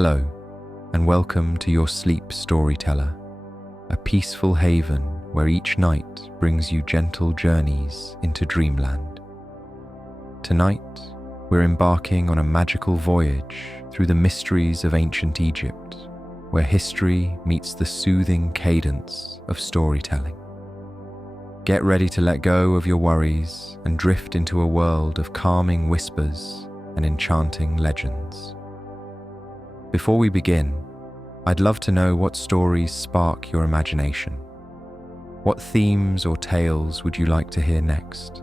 Hello, and welcome to your sleep storyteller, a peaceful haven where each night brings you gentle journeys into dreamland. Tonight, we're embarking on a magical voyage through the mysteries of ancient Egypt, where history meets the soothing cadence of storytelling. Get ready to let go of your worries and drift into a world of calming whispers and enchanting legends. Before we begin, I'd love to know what stories spark your imagination. What themes or tales would you like to hear next?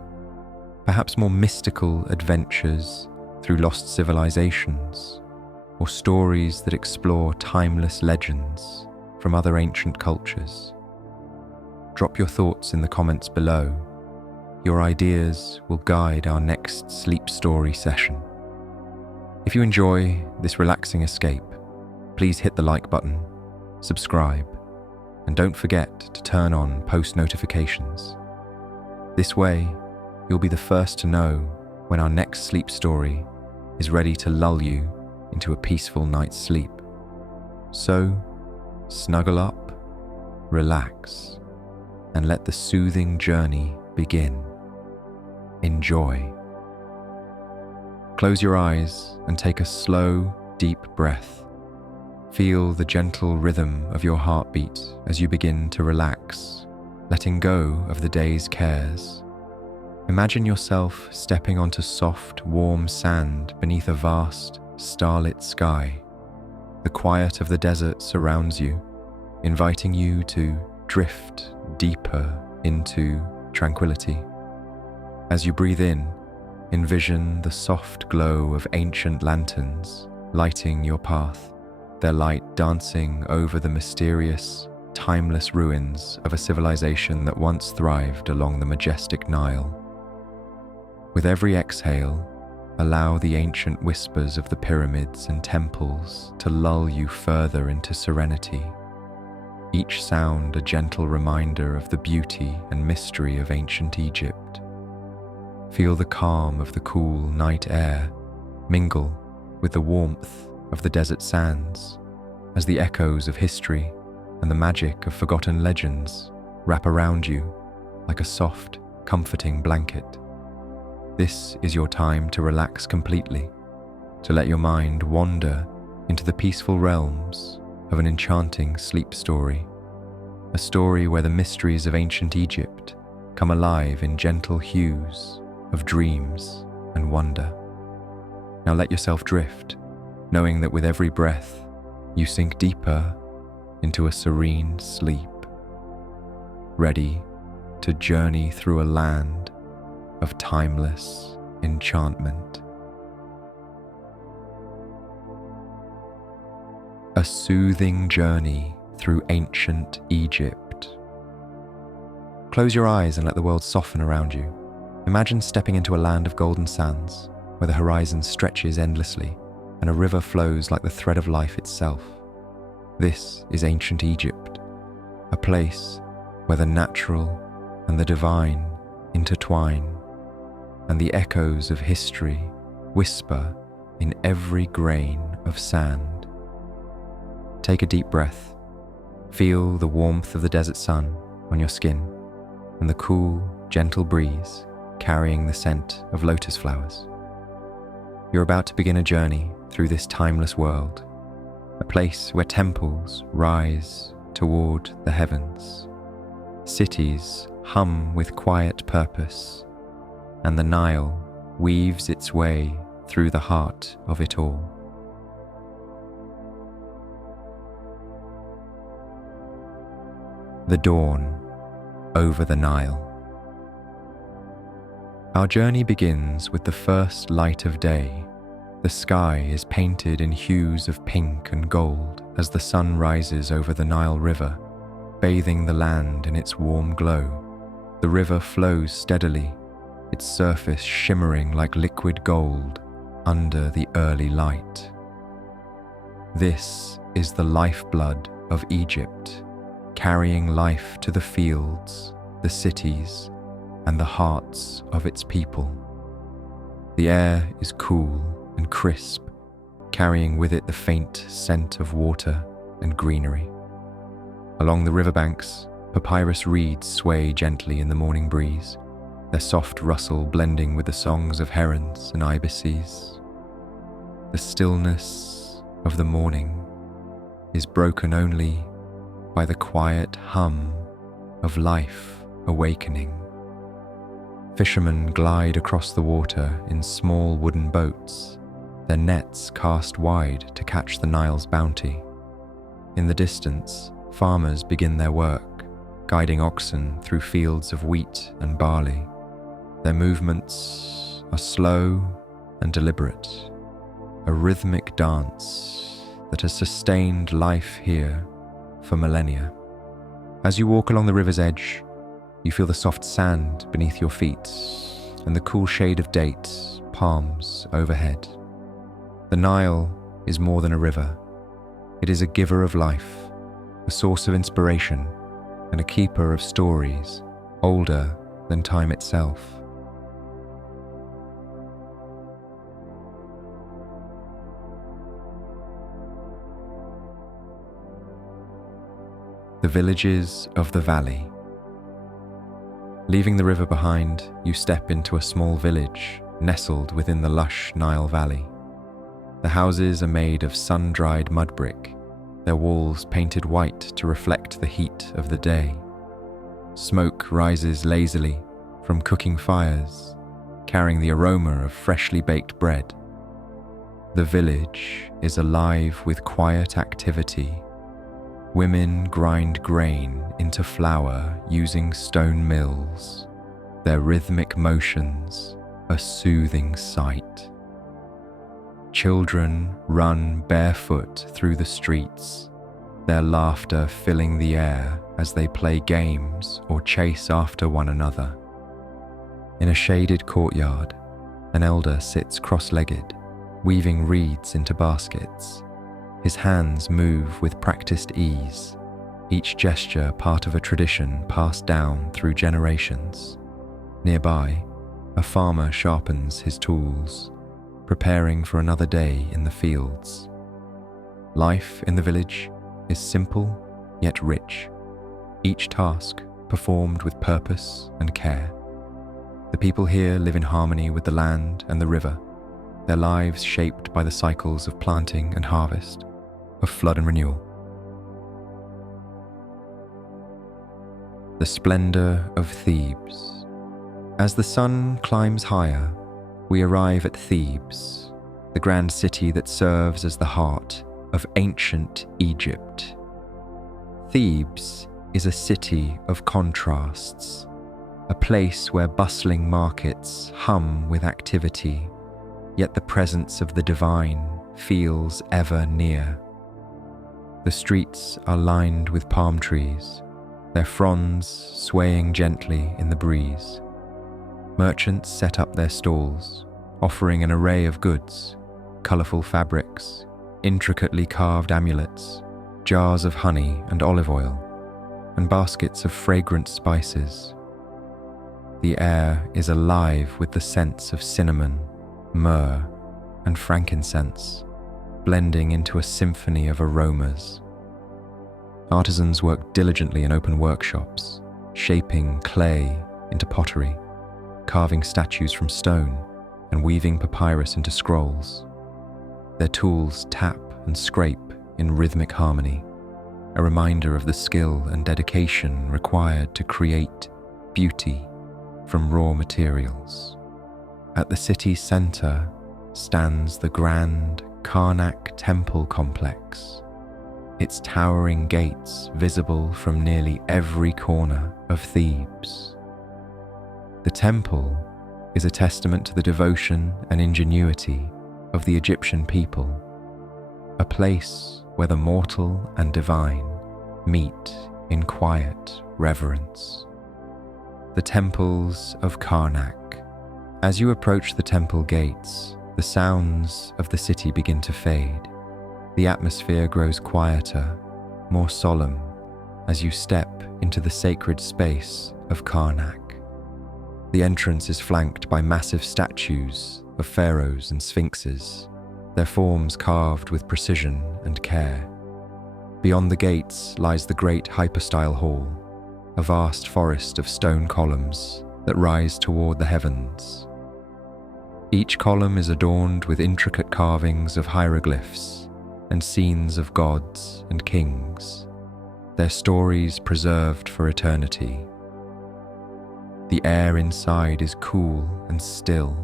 Perhaps more mystical adventures through lost civilizations, or stories that explore timeless legends from other ancient cultures. Drop your thoughts in the comments below. Your ideas will guide our next sleep story session. If you enjoy this relaxing escape, please hit the like button, subscribe, and don't forget to turn on post notifications. This way, you'll be the first to know when our next sleep story is ready to lull you into a peaceful night's sleep. So, snuggle up, relax, and let the soothing journey begin. Enjoy. Close your eyes and take a slow, deep breath. Feel the gentle rhythm of your heartbeat as you begin to relax, letting go of the day's cares. Imagine yourself stepping onto soft, warm sand beneath a vast, starlit sky. The quiet of the desert surrounds you, inviting you to drift deeper into tranquility. As you breathe in, envision the soft glow of ancient lanterns lighting your path, their light dancing over the mysterious, timeless ruins of a civilization that once thrived along the majestic Nile. With every exhale, allow the ancient whispers of the pyramids and temples to lull you further into serenity, each sound a gentle reminder of the beauty and mystery of ancient Egypt. Feel the calm of the cool night air mingle with the warmth of the desert sands as the echoes of history and the magic of forgotten legends wrap around you like a soft, comforting blanket. This is your time to relax completely, to let your mind wander into the peaceful realms of an enchanting sleep story, a story where the mysteries of ancient Egypt come alive in gentle hues of dreams and wonder. Now let yourself drift, knowing that with every breath, you sink deeper into a serene sleep, ready to journey through a land of timeless enchantment. A soothing journey through ancient Egypt. Close your eyes and let the world soften around you. Imagine stepping into a land of golden sands, where the horizon stretches endlessly and a river flows like the thread of life itself. This is ancient Egypt, a place where the natural and the divine intertwine, and the echoes of history whisper in every grain of sand. Take a deep breath. Feel the warmth of the desert sun on your skin and the cool, gentle breeze carrying the scent of lotus flowers. You're about to begin a journey through this timeless world, a place where temples rise toward the heavens, cities hum with quiet purpose, and the Nile weaves its way through the heart of it all. The dawn over the Nile. Our journey begins with the first light of day. The sky is painted in hues of pink and gold as the sun rises over the Nile River, bathing the land in its warm glow. The river flows steadily, its surface shimmering like liquid gold under the early light. This is the lifeblood of Egypt, carrying life to the fields, the cities, and the hearts of its people. The air is cool and crisp, carrying with it the faint scent of water and greenery. Along the riverbanks, papyrus reeds sway gently in the morning breeze, their soft rustle blending with the songs of herons and ibises. The stillness of the morning is broken only by the quiet hum of life awakening. Fishermen glide across the water in small wooden boats, their nets cast wide to catch the Nile's bounty. In the distance, farmers begin their work, guiding oxen through fields of wheat and barley. Their movements are slow and deliberate, a rhythmic dance that has sustained life here for millennia. As you walk along the river's edge, you feel the soft sand beneath your feet and the cool shade of date palms overhead. The Nile is more than a river. It is a giver of life, a source of inspiration, and a keeper of stories older than time itself. The villages of the valley. Leaving the river behind, you step into a small village nestled within the lush Nile Valley. The houses are made of sun-dried mud brick, their walls painted white to reflect the heat of the day. Smoke rises lazily from cooking fires, carrying the aroma of freshly baked bread. The village is alive with quiet activity. Women grind grain into flour using stone mills, their rhythmic motions a soothing sight. Children run barefoot through the streets, their laughter filling the air as they play games or chase after one another. In a shaded courtyard, an elder sits cross-legged, weaving reeds into baskets. His hands move with practiced ease, each gesture part of a tradition passed down through generations. Nearby, a farmer sharpens his tools, preparing for another day in the fields. Life in the village is simple yet rich, each task performed with purpose and care. The people here live in harmony with the land and the river, their lives shaped by the cycles of planting and harvest, of flood and renewal. The splendor of Thebes. As the sun climbs higher, we arrive at Thebes, the grand city that serves as the heart of ancient Egypt. Thebes is a city of contrasts, a place where bustling markets hum with activity, yet the presence of the divine feels ever near. The streets are lined with palm trees, their fronds swaying gently in the breeze. Merchants set up their stalls, offering an array of goods, colourful fabrics, intricately carved amulets, jars of honey and olive oil, and baskets of fragrant spices. The air is alive with the scents of cinnamon, myrrh, and frankincense, blending into a symphony of aromas. Artisans work diligently in open workshops, shaping clay into pottery, carving statues from stone, and weaving papyrus into scrolls. Their tools tap and scrape in rhythmic harmony, a reminder of the skill and dedication required to create beauty from raw materials. At the city's center stands the grand Karnak temple complex, its towering gates visible from nearly every corner of Thebes. The temple is a testament to the devotion and ingenuity of the Egyptian people, a place where the mortal and divine meet in quiet reverence. The temples of Karnak. As you approach the temple gates, the sounds of the city begin to fade. The atmosphere grows quieter, more solemn, as you step into the sacred space of Karnak. The entrance is flanked by massive statues of pharaohs and sphinxes, their forms carved with precision and care. Beyond the gates lies the great hypostyle hall, a vast forest of stone columns that rise toward the heavens. Each column is adorned with intricate carvings of hieroglyphs and scenes of gods and kings, their stories preserved for eternity. The air inside is cool and still,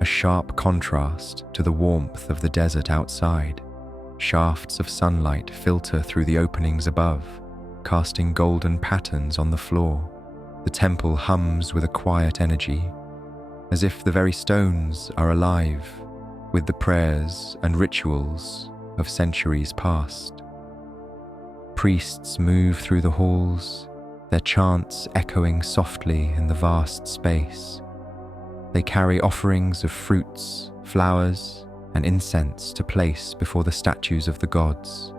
a sharp contrast to the warmth of the desert outside. Shafts of sunlight filter through the openings above, casting golden patterns on the floor. The temple hums with a quiet energy, as if the very stones are alive with the prayers and rituals of centuries past. Priests move through the halls, their chants echoing softly in the vast space. They carry offerings of fruits, flowers, and incense to place before the statues of the gods.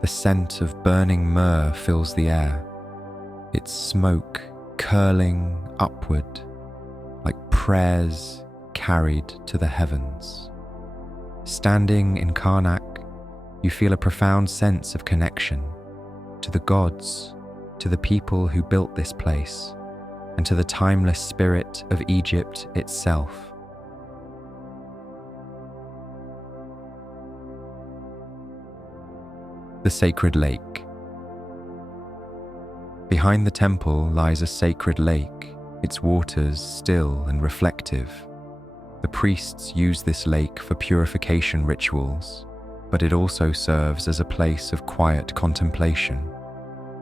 The scent of burning myrrh fills the air, its smoke curling upward like prayers carried to the heavens. Standing in Karnak, you feel a profound sense of connection to the gods, to the people who built this place, and to the timeless spirit of Egypt itself. The sacred lake. Behind the temple lies a sacred lake, its waters still and reflective. The priests use this lake for purification rituals, but it also serves as a place of quiet contemplation.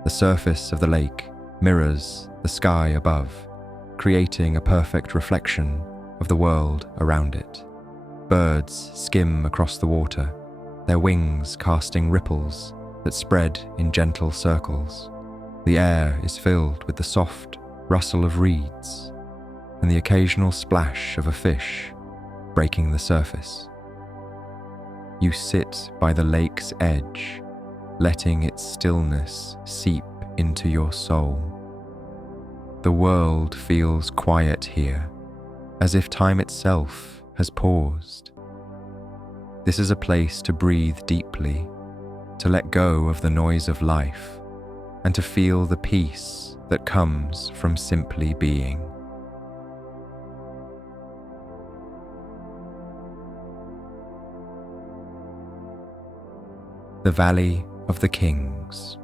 The surface of the lake mirrors the sky above, creating a perfect reflection of the world around it. Birds skim across the water, their wings casting ripples that spread in gentle circles. The air is filled with the soft rustle of reeds and the occasional splash of a fish breaking the surface. You sit by the lake's edge, letting its stillness seep into your soul. The world feels quiet here, as if time itself has paused. This is a place to breathe deeply, to let go of the noise of life, and to feel the peace that comes from simply being. The Valley of the Kings.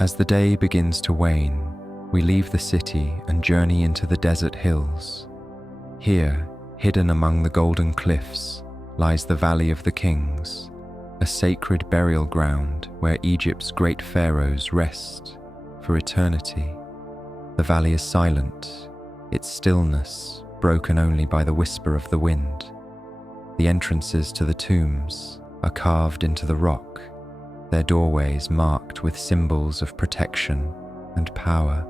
As the day begins to wane, we leave the city and journey into the desert hills. Here, hidden among the golden cliffs, lies the Valley of the Kings, a sacred burial ground where Egypt's great pharaohs rest for eternity. The valley is silent, its stillness broken only by the whisper of the wind. The entrances to the tombs are carved into the rock, their doorways marked with symbols of protection and power.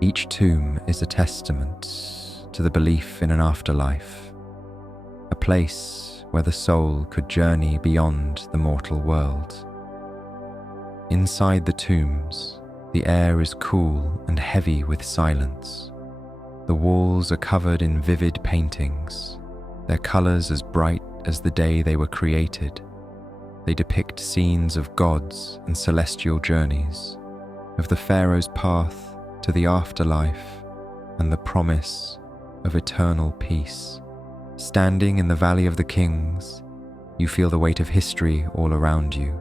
Each tomb is a testament to the belief in an afterlife, a place where the soul could journey beyond the mortal world. Inside the tombs, the air is cool and heavy with silence. The walls are covered in vivid paintings, their colors as bright as the day they were created. They depict scenes of gods and celestial journeys, of the pharaoh's path to the afterlife and the promise of eternal peace. Standing in the Valley of the Kings, you feel the weight of history all around you.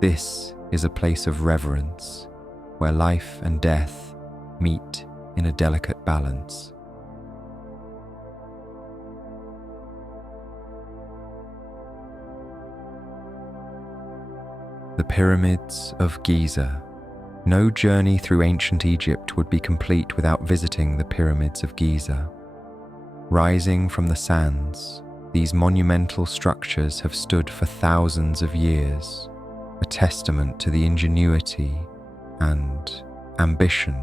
This is a place of reverence, where life and death meet in a delicate balance. The Pyramids of Giza. No journey through ancient Egypt would be complete without visiting the Pyramids of Giza. Rising from the sands, these monumental structures have stood for thousands of years, a testament to the ingenuity and ambition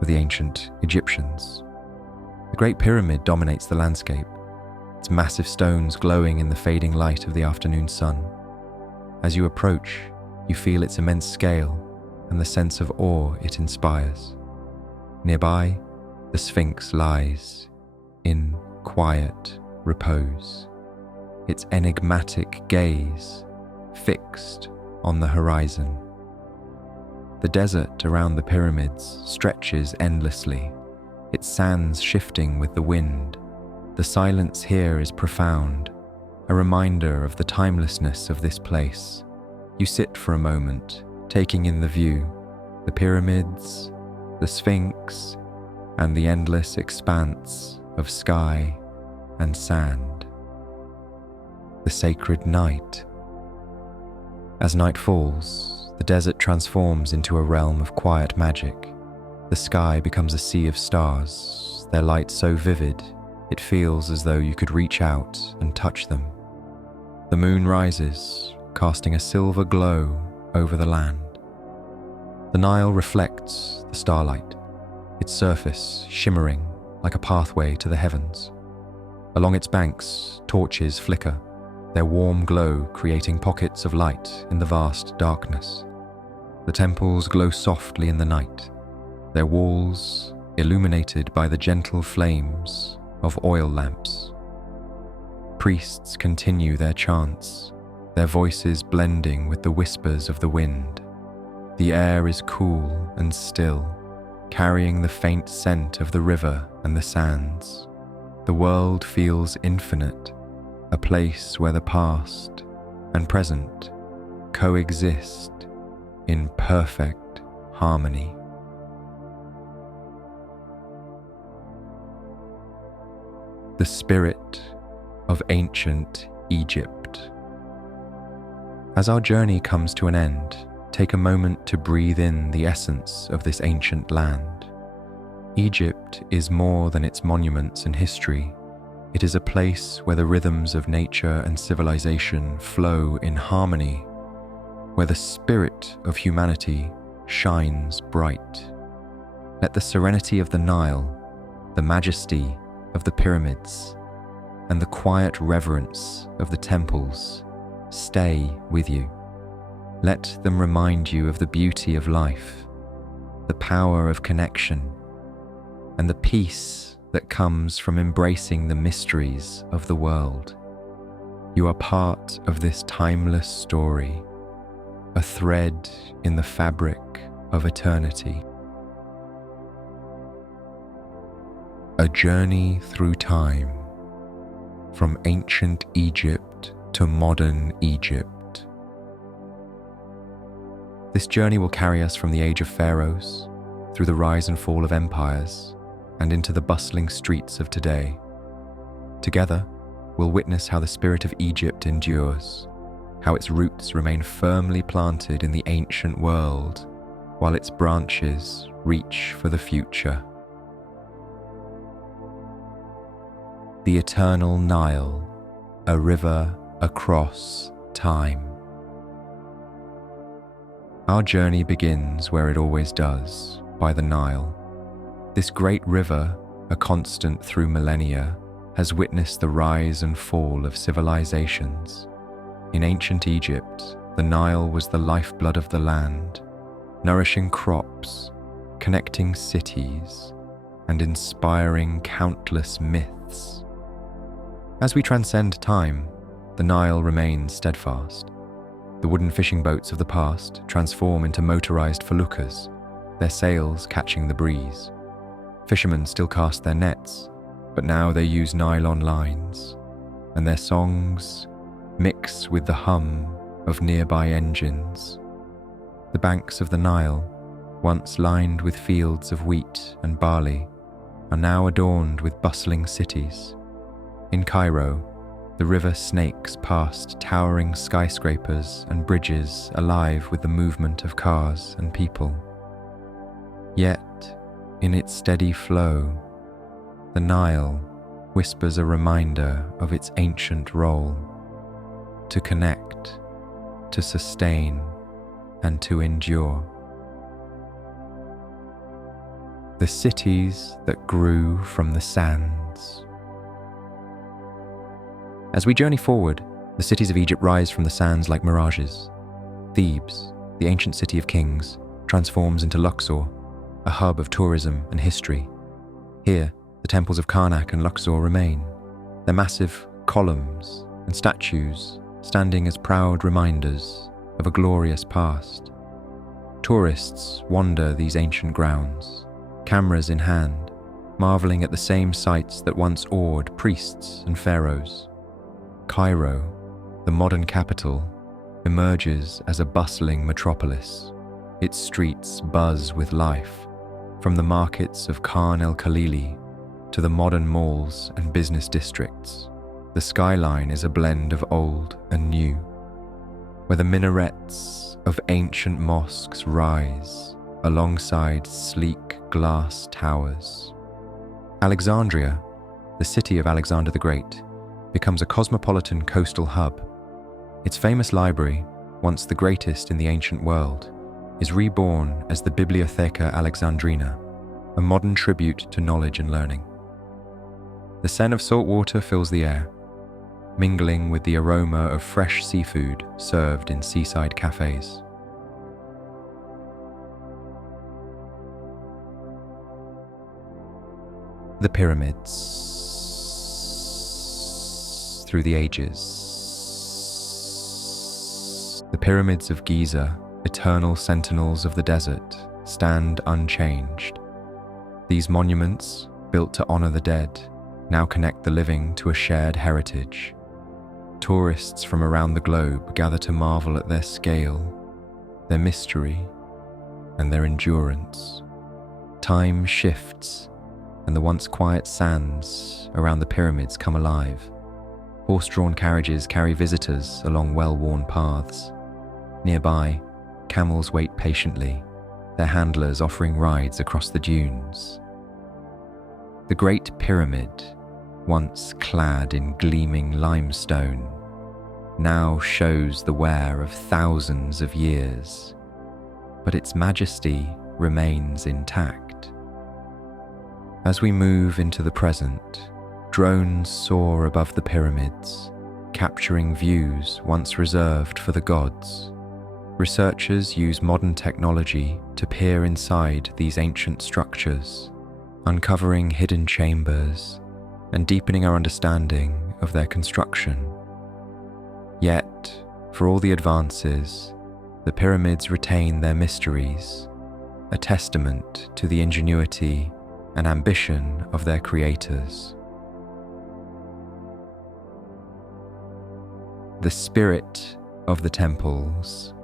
of the ancient Egyptians. The Great Pyramid dominates the landscape, its massive stones glowing in the fading light of the afternoon sun. As you approach, you feel its immense scale and the sense of awe it inspires. Nearby, the Sphinx lies in quiet repose, its enigmatic gaze fixed on the horizon. The desert around the pyramids stretches endlessly, its sands shifting with the wind. The silence here is profound, a reminder of the timelessness of this place. You sit for a moment, taking in the view, the pyramids, the Sphinx, and the endless expanse of sky and sand. The sacred night. As night falls, the desert transforms into a realm of quiet magic. The sky becomes a sea of stars, their light so vivid, it feels as though you could reach out and touch them. The moon rises, casting a silver glow over the land. The Nile reflects the starlight, its surface shimmering like a pathway to the heavens. Along its banks, torches flicker, their warm glow creating pockets of light in the vast darkness. The temples glow softly in the night, their walls illuminated by the gentle flames of oil lamps. Priests continue their chants, their voices blending with the whispers of the wind. The air is cool and still, carrying the faint scent of the river and the sands. The world feels infinite, a place where the past and present coexist in perfect harmony. The spirit of ancient Egypt. As our journey comes to an end, take a moment to breathe in the essence of this ancient land. Egypt is more than its monuments and history. It is a place where the rhythms of nature and civilization flow in harmony, where the spirit of humanity shines bright. Let the serenity of the Nile, the majesty of the pyramids, and the quiet reverence of the temples stay with you. Let them remind you of the beauty of life, the power of connection, and the peace that comes from embracing the mysteries of the world. You are part of this timeless story, a thread in the fabric of eternity. A journey through time, from ancient Egypt to modern Egypt. This journey will carry us from the age of pharaohs, through the rise and fall of empires, and into the bustling streets of today. Together, we'll witness how the spirit of Egypt endures, how its roots remain firmly planted in the ancient world, while its branches reach for the future. The eternal Nile, a river across time. Our journey begins where it always does, by the Nile. This great river, a constant through millennia, has witnessed the rise and fall of civilizations. In ancient Egypt, the Nile was the lifeblood of the land, nourishing crops, connecting cities, and inspiring countless myths. As we transcend time, the Nile remains steadfast. The wooden fishing boats of the past transform into motorized feluccas, their sails catching the breeze. Fishermen still cast their nets, but now they use nylon lines, and their songs mix with the hum of nearby engines. The banks of the Nile, once lined with fields of wheat and barley, are now adorned with bustling cities. In Cairo, the river snakes past towering skyscrapers and bridges alive with the movement of cars and people. Yet, in its steady flow, the Nile whispers a reminder of its ancient role: to connect, to sustain, and to endure. The cities that grew from the sands. As we journey forward, the cities of Egypt rise from the sands like mirages. Thebes, the ancient city of kings, transforms into Luxor, a hub of tourism and history. Here, the temples of Karnak and Luxor remain, their massive columns and statues standing as proud reminders of a glorious past. Tourists wander these ancient grounds, cameras in hand, marveling at the same sights that once awed priests and pharaohs. Cairo, the modern capital, emerges as a bustling metropolis. Its streets buzz with life, from the markets of Khan el-Khalili to the modern malls and business districts. The skyline is a blend of old and new, where the minarets of ancient mosques rise alongside sleek glass towers. Alexandria, the city of Alexander the Great, becomes a cosmopolitan coastal hub. Its famous library, once the greatest in the ancient world, is reborn as the Bibliotheca Alexandrina, a modern tribute to knowledge and learning. The scent of salt water fills the air, mingling with the aroma of fresh seafood served in seaside cafes. The pyramids through the ages. The pyramids of Giza, eternal sentinels of the desert, stand unchanged. These monuments, built to honor the dead, now connect the living to a shared heritage. Tourists from around the globe gather to marvel at their scale, their mystery, and their endurance. Time shifts, and the once quiet sands around the pyramids come alive. Horse-drawn carriages carry visitors along well-worn paths. Nearby, camels wait patiently, their handlers offering rides across the dunes. The Great Pyramid, once clad in gleaming limestone, now shows the wear of thousands of years, but its majesty remains intact. As we move into the present, drones soar above the pyramids, capturing views once reserved for the gods. Researchers use modern technology to peer inside these ancient structures, uncovering hidden chambers and deepening our understanding of their construction. Yet, for all the advances, the pyramids retain their mysteries, a testament to the ingenuity and ambition of their creators. The spirit of the temples.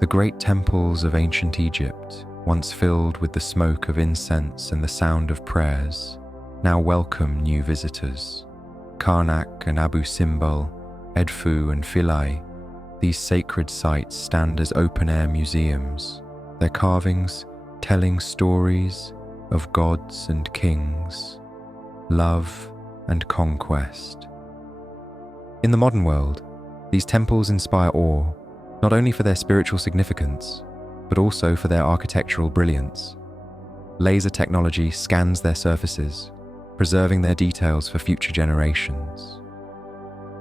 The great temples of ancient Egypt, once filled with the smoke of incense and the sound of prayers, now welcome new visitors. Karnak and Abu Simbel, Edfu and Philae, these sacred sites stand as open-air museums, their carvings telling stories of gods and kings, love and conquest. In the modern world, these temples inspire awe, not only for their spiritual significance, but also for their architectural brilliance. Laser technology scans their surfaces, preserving their details for future generations.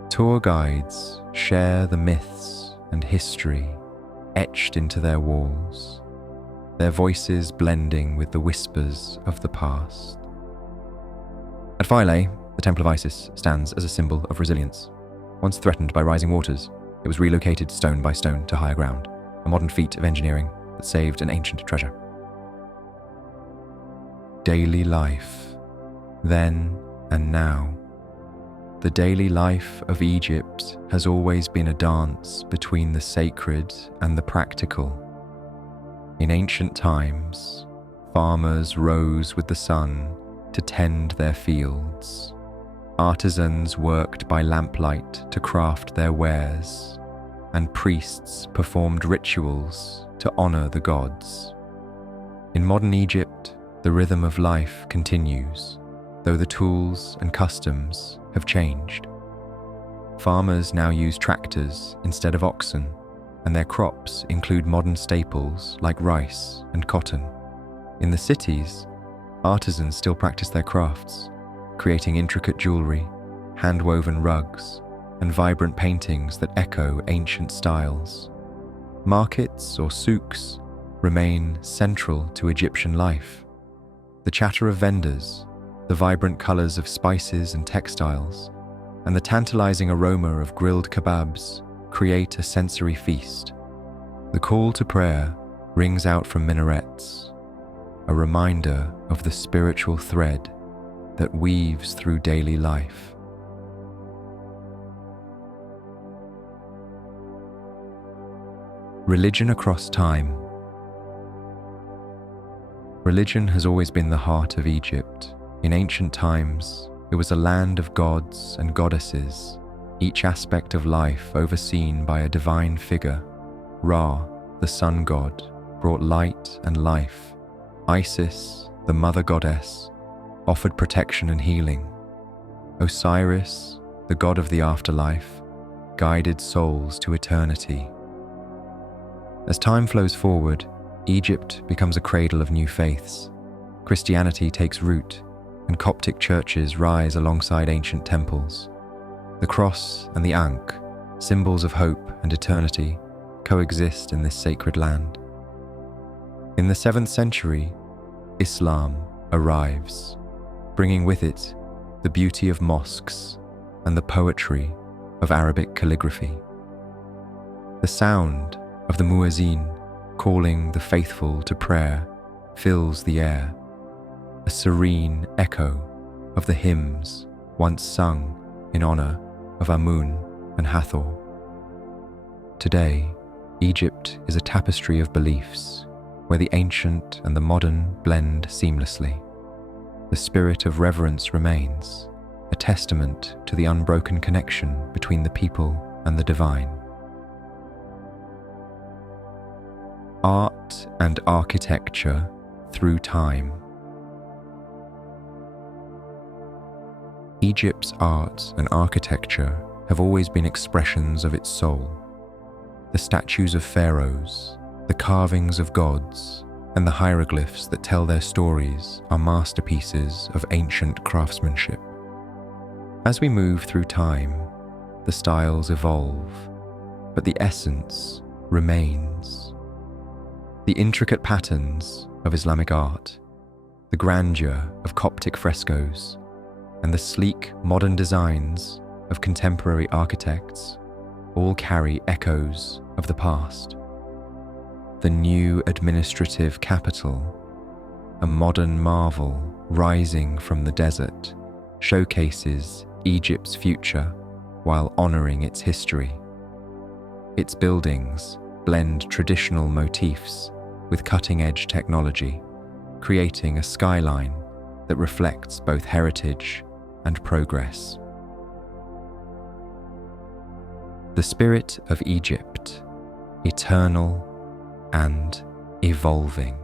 Tour guides share the myths and history etched into their walls, their voices blending with the whispers of the past. At Philae, the Temple of Isis stands as a symbol of resilience. Once threatened by rising waters, it was relocated stone by stone to higher ground, a modern feat of engineering that saved an ancient treasure. Daily life, then and now. The daily life of Egypt has always been a dance between the sacred and the practical. In ancient times, farmers rose with the sun to tend their fields. Artisans worked by lamplight to craft their wares, and priests performed rituals to honor the gods. In modern Egypt, the rhythm of life continues, though the tools and customs have changed. Farmers now use tractors instead of oxen, and their crops include modern staples like rice and cotton. In the cities, artisans still practice their crafts, creating intricate jewelry, hand-woven rugs, and vibrant paintings that echo ancient styles. Markets or souks remain central to Egyptian life. The chatter of vendors, The vibrant colors of spices and textiles, and the tantalizing aroma of grilled kebabs create a sensory feast. The call to prayer rings out from minarets, a reminder of the spiritual thread that weaves through daily life. Religion across time. Religion has always been the heart of Egypt. In ancient times, it was a land of gods and goddesses, each aspect of life overseen by a divine figure. Ra, the sun god, brought light and life. Isis, the mother goddess, offered protection and healing. Osiris, the god of the afterlife, guided souls to eternity. As time flows forward, Egypt becomes a cradle of new faiths. Christianity takes root, and Coptic churches rise alongside ancient temples. The cross and the Ankh, symbols of hope and eternity, coexist in this sacred land. In the 7th century, Islam arrives, bringing with it the beauty of mosques and the poetry of Arabic calligraphy. The sound of the muezzin calling the faithful to prayer fills the air, a serene echo of the hymns once sung in honor of Amun and Hathor. Today, Egypt is a tapestry of beliefs where the ancient and the modern blend seamlessly. The spirit of reverence remains, a testament to the unbroken connection between the people and the divine. Art and architecture through time. Egypt's art and architecture have always been expressions of its soul. The statues of pharaohs, the carvings of gods, and the hieroglyphs that tell their stories are masterpieces of ancient craftsmanship. As we move through time, the styles evolve, but the essence remains. The intricate patterns of Islamic art, the grandeur of Coptic frescoes, and the sleek modern designs of contemporary architects all carry echoes of the past. The new administrative capital, a modern marvel rising from the desert, showcases Egypt's future while honoring its history. Its buildings blend traditional motifs with cutting-edge technology, creating a skyline that reflects both heritage and progress. The spirit of Egypt, eternal and evolving.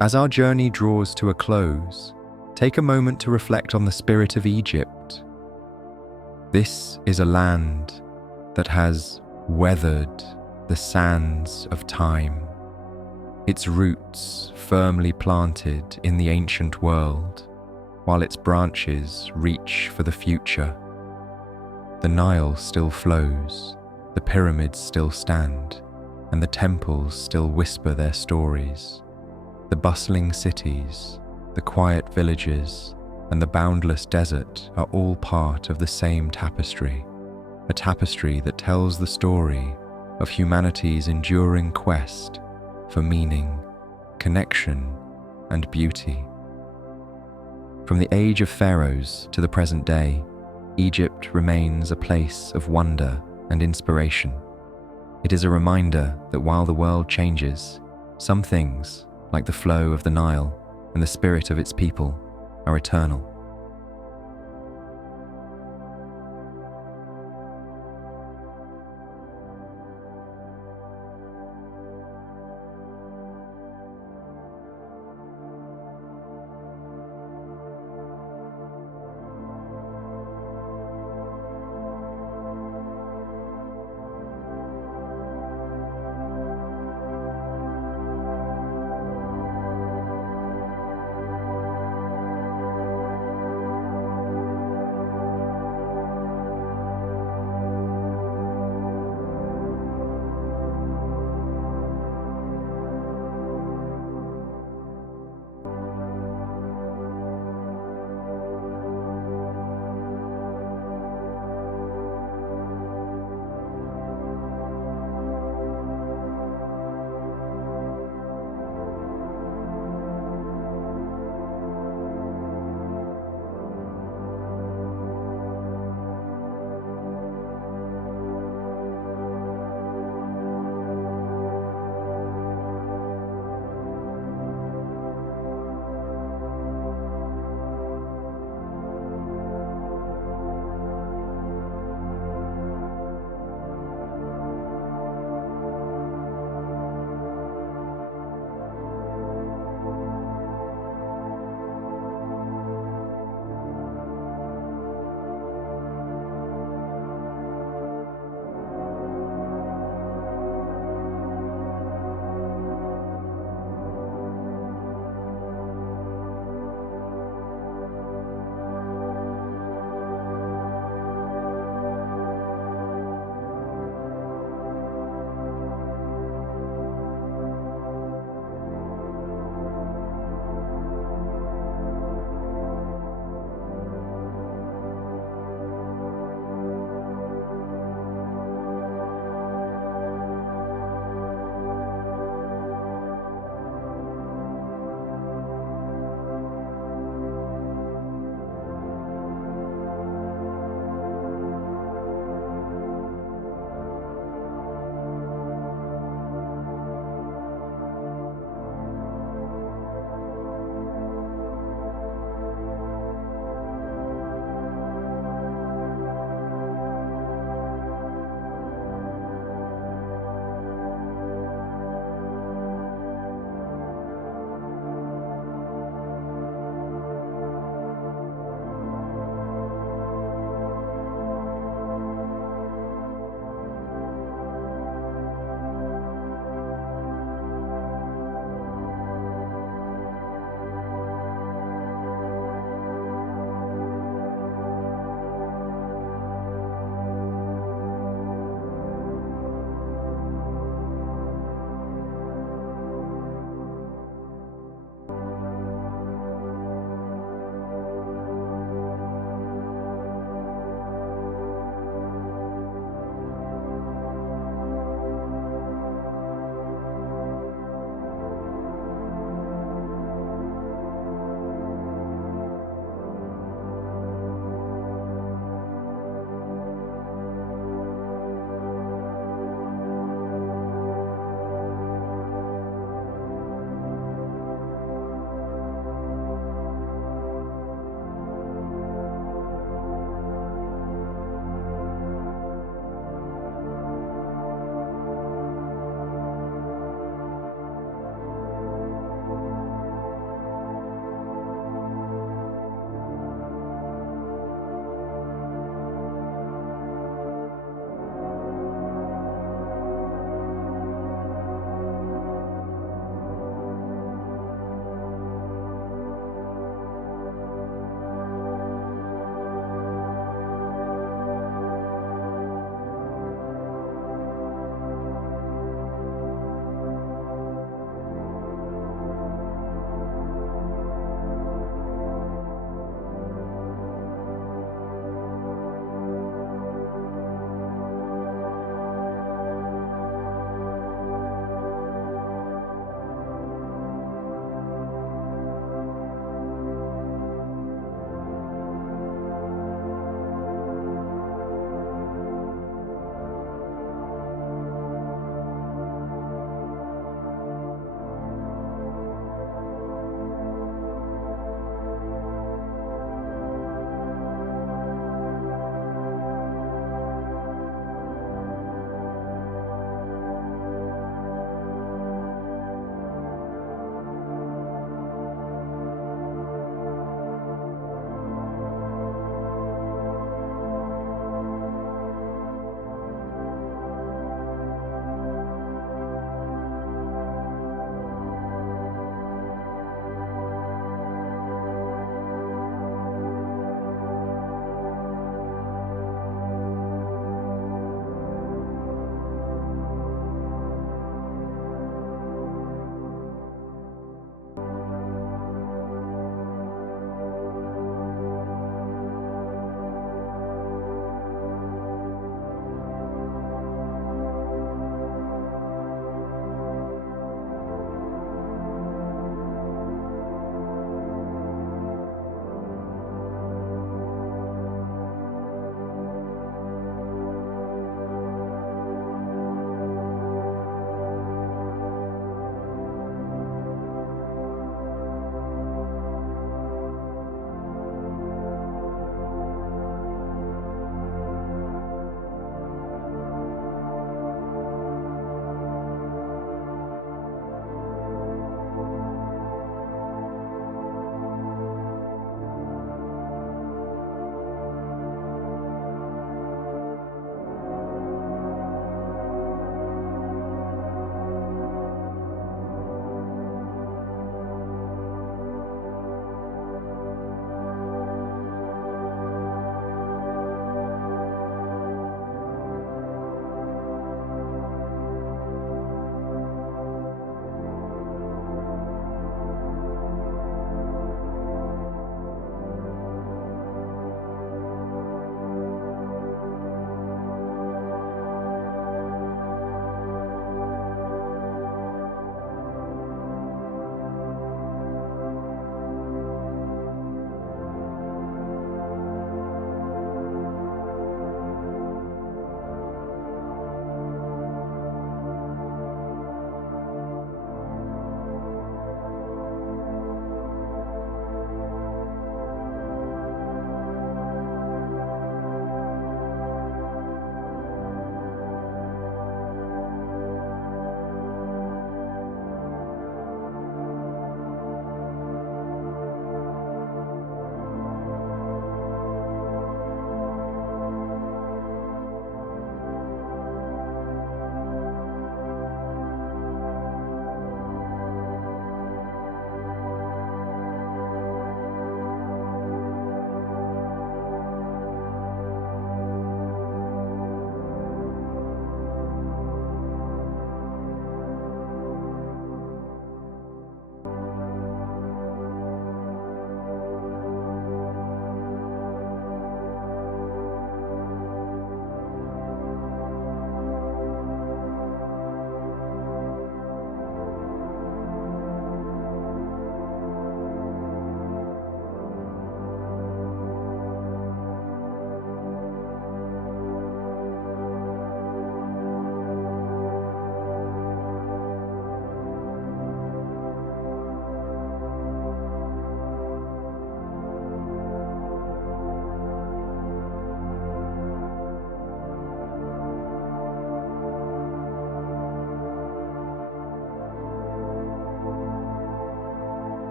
As our journey draws to a close, take a moment to reflect on the spirit of Egypt. This is a land that has weathered the sands of time, its roots firmly planted in the ancient world, while its branches reach for the future. The Nile still flows, the pyramids still stand, and the temples still whisper their stories. The bustling cities, the quiet villages, and the boundless desert are all part of the same tapestry, a tapestry that tells the story of humanity's enduring quest for meaning, connection, and beauty. From the age of pharaohs to the present day, Egypt remains a place of wonder and inspiration. It is a reminder that while the world changes, some things, like the flow of the Nile and the spirit of its people, are eternal.